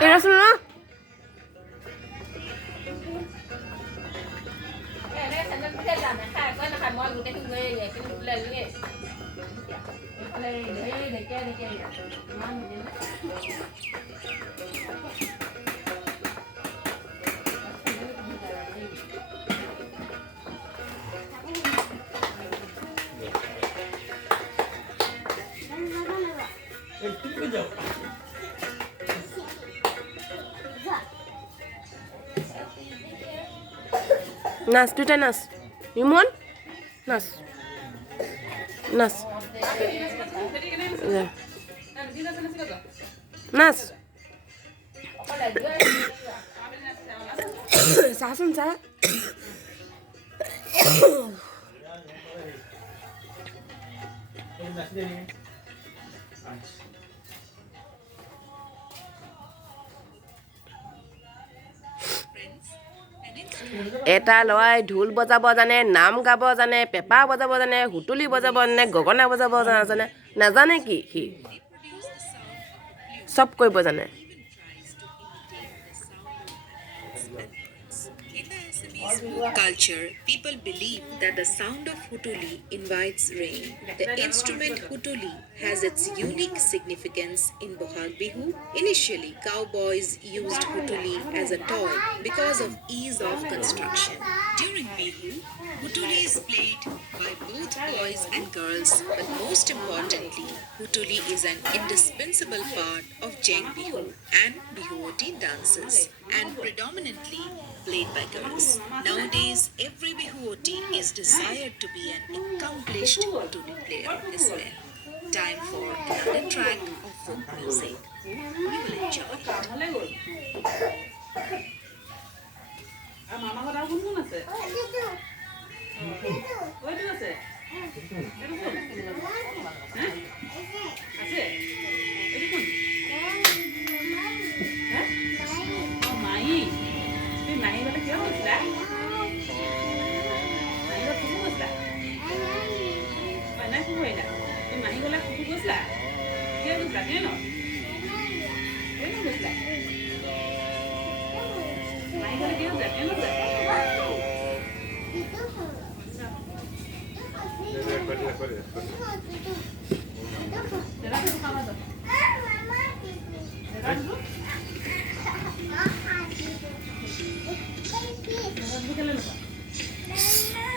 Era solo Nas, tuta nas. Limon? Nas. Nas. Yeah. Nas. Sasun sa. এটা লয় ঢোল বজাব জানে, নাম গাব জানে, পেঁপা বজাব জানে, হুতুলি বজাব জানে, গগনা বজাব জানে, নাজানে কি সি চব কৰিব জানে। Culture, people believe that the sound of hutuli invites rain. The instrument hutuli has its unique significance in Bohag Bihu. Initially, cowboys used hutuli as a toy because of ease of construction. During Bihu, hutuli is played by both boys and girls, but most importantly, hutuli is an indispensable part of Jeng Bihu and Bihuoti dances, and predominantly played by girls. Nowadays, every Bihuoti is desired to be an accomplished hutuli player as well. Time for another track of folk music. We will enjoy it.